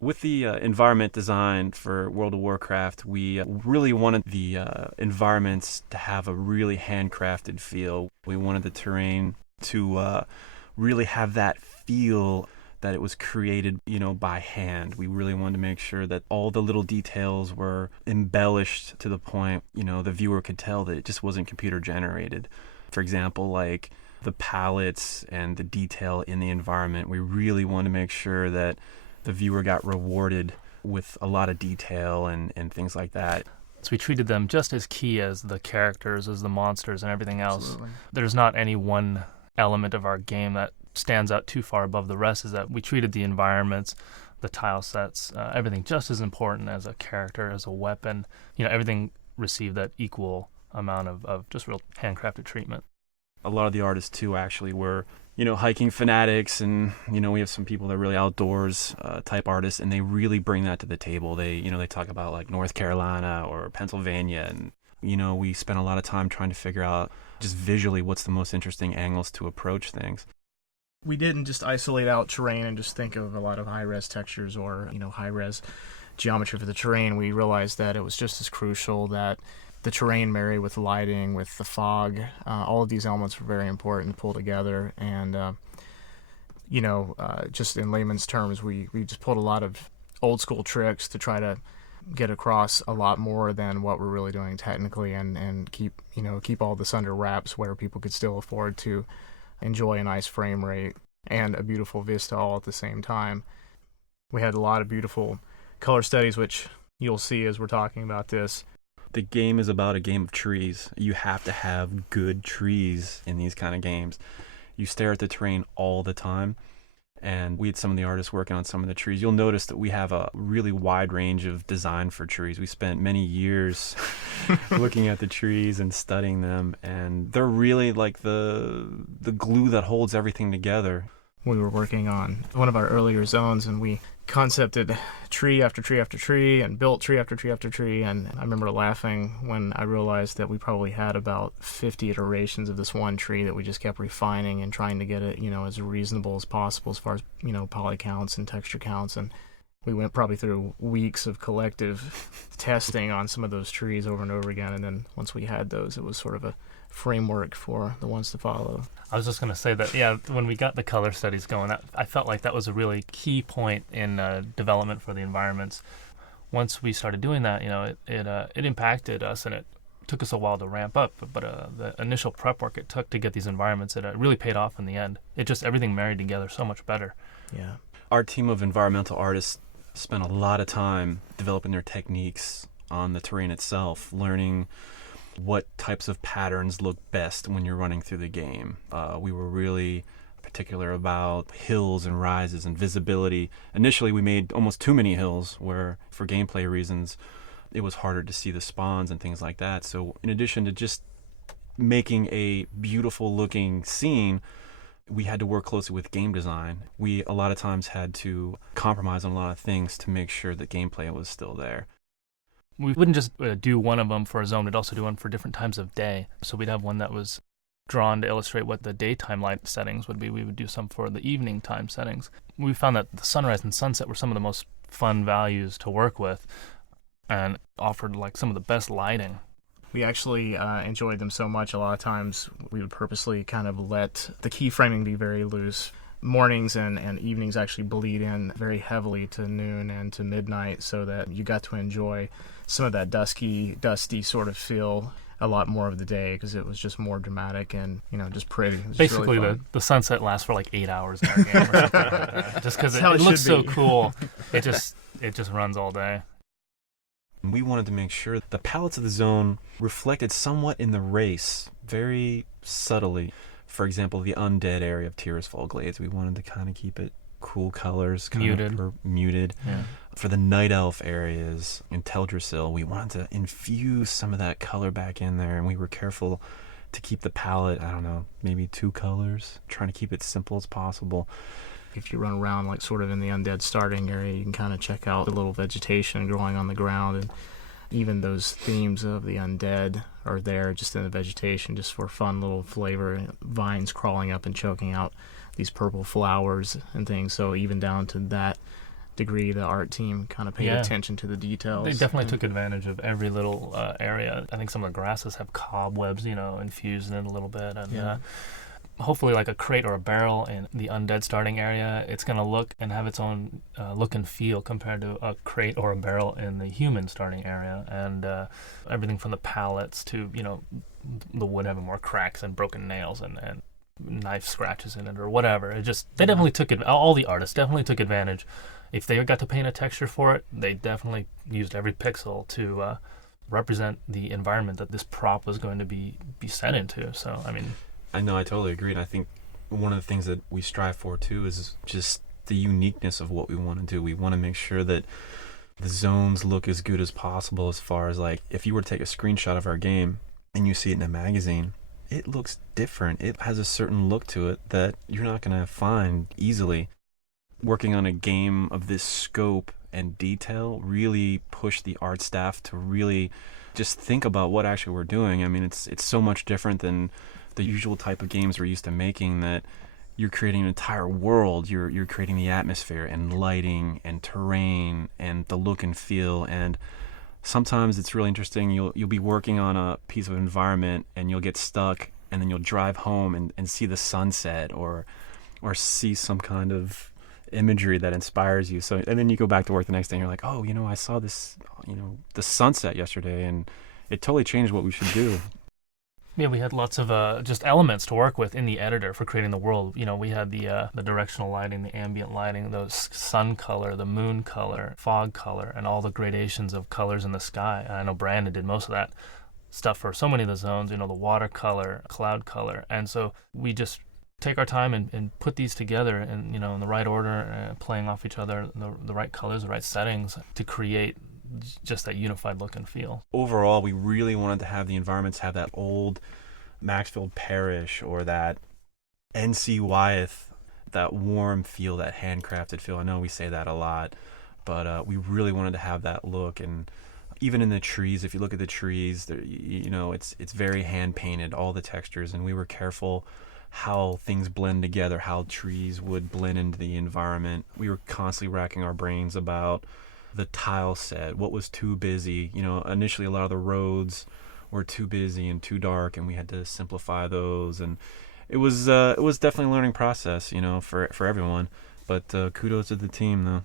With the environment design for World of Warcraft, we really wanted the environments to have a really handcrafted feel. We wanted the terrain to really have that feel that it was created, by hand. We really wanted to make sure that all the little details were embellished to the point, the viewer could tell that it just wasn't computer generated. For example, like the palettes and the detail in the environment, we really wanted to make sure that the viewer got rewarded with a lot of detail and things like that. So we treated them just as key as the characters, as the monsters, and everything else. Absolutely. There's not any one element of our game that stands out too far above the rest. Is that we treated the environments, the tile sets, everything just as important as a character, as a weapon. Everything received that equal amount of just real handcrafted treatment. A lot of the artists, too, actually were hiking fanatics, and we have some people that are really outdoors type artists, and they really bring that to the table. They they talk about like North Carolina or Pennsylvania, and we spent a lot of time trying to figure out just visually what's the most interesting angles to approach things. We didn't just isolate out terrain and just think of a lot of high-res textures or high-res geometry for the terrain. We realized that it was just as crucial that the terrain marry with lighting, with the fog. All of these elements were very important to pull together. And, just in layman's terms, we just pulled a lot of old school tricks to try to get across a lot more than what we're really doing technically, and keep all this under wraps where people could still afford to enjoy a nice frame rate and a beautiful vista all at the same time. We had a lot of beautiful color studies, which you'll see as we're talking about this. The game is about a game of trees. You have to have good trees in these kind of games. You stare at the terrain all the time, and we had some of the artists working on some of the trees. You'll notice that we have a really wide range of design for trees. We spent many years looking at the trees and studying them, and they're really like the glue that holds everything together. We were working on one of our earlier zones, and we concepted tree after tree after tree and built tree after tree after tree. And I remember laughing when I realized that we probably had about 50 iterations of this one tree that we just kept refining and trying to get it, as reasonable as possible as far as, poly counts and texture counts. And we went probably through weeks of collective testing on some of those trees over and over again. And then once we had those, it was sort of a framework for the ones to follow. I was just going to say that, when we got the color studies going, I felt like that was a really key point in development for the environments. Once we started doing that, it impacted us, and it took us a while to ramp up. But the initial prep work it took to get these environments, it really paid off in the end. Everything married together so much better. Yeah. Our team of environmental artists spent a lot of time developing their techniques on the terrain itself, learning what types of patterns look best when you're running through the game. We were really particular about hills and rises and visibility. Initially, we made almost too many hills where, for gameplay reasons, it was harder to see the spawns and things like that. So in addition to just making a beautiful looking scene, we had to work closely with game design. We a lot of times had to compromise on a lot of things to make sure that gameplay was still there. We wouldn't just do one of them for a zone, we'd also do one for different times of day. So we'd have one that was drawn to illustrate what the daytime light settings would be. We would do some for the evening time settings. We found that the sunrise and sunset were some of the most fun values to work with and offered like some of the best lighting. We actually enjoyed them so much, a lot of times we would purposely kind of let the keyframing be very loose. Mornings and evenings actually bleed in very heavily to noon and to midnight, so that you got to enjoy some of that dusty sort of feel a lot more of the day, because it was just more dramatic and just pretty. It was basically just really the sunset lasts for like 8 hours in our game or something like that. Just because it looks so cool, it just runs all day. We wanted to make sure the palettes of the zone reflected somewhat in the race, very subtly. For example, the undead area of Tirisfal Glades, we wanted to kind of keep it cool colors, muted. Yeah. For the night elf areas in Teldrassil, we wanted to infuse some of that color back in there, and we were careful to keep the palette, I don't know, maybe 2 colors, trying to keep it simple as possible. If you run around like sort of in the undead starting area, you can kind of check out the little vegetation growing on the ground, and even those themes of the undead are there just in the vegetation, just for fun little flavor. Vines crawling up and choking out these purple flowers and things. So even down to that degree the art team kind of paid Yeah. attention to the details. They definitely And- took advantage of every little area. I think some of the grasses have cobwebs, infused in it a little bit. And Yeah. hopefully like a crate or a barrel in the undead starting area, it's going to look and have its own look and feel compared to a crate or a barrel in the human starting area. And everything from the pallets to, the wood having more cracks and broken nails and knife scratches in it or whatever. They definitely took it. All the artists definitely took advantage. If they got to paint a texture for it, they definitely used every pixel to represent the environment that this prop was going to be set into. So, I mean, I know, I totally agree. And I think one of the things that we strive for too is just the uniqueness of what we want to do. We want to make sure that the zones look as good as possible, as far as like if you were to take a screenshot of our game and you see it in a magazine, it looks different. It has a certain look to it that you're not going to find easily. Working on a game of this scope and detail really pushed the art staff to really just think about what actually we're doing. I mean, it's so much different than the usual type of games we're used to making, that you're creating an entire world. You're creating the atmosphere and lighting and terrain and the look and feel. And sometimes it's really interesting. You'll be working on a piece of environment and you'll get stuck, and then you'll drive home and see the sunset or see some kind of imagery that inspires you. So, and then you go back to work the next day and you're like, oh, I saw this, the sunset yesterday, and it totally changed what we should do. yeah, we had lots of just elements to work with in the editor for creating the world. We had the directional lighting, the ambient lighting, the sun color, the moon color, fog color, and all the gradations of colors in the sky. And I know Brandon did most of that stuff for so many of the zones, the watercolor, cloud color. And so we just take our time and put these together and, in the right order, playing off each other, the right colors, the right settings to create just that unified look and feel. Overall, we really wanted to have the environments have that old Maxfield Parish or that NC Wyeth, that warm feel, that handcrafted feel. I know we say that a lot, but we really wanted to have that look. And even in the trees, if you look at the trees, it's very hand painted, all the textures, and we were careful how things blend together, how trees would blend into the environment. We were constantly racking our brains about the tile set, what was too busy. Initially a lot of the roads were too busy and too dark, and we had to simplify those. And it was definitely a learning process, for everyone. But kudos to the team, though.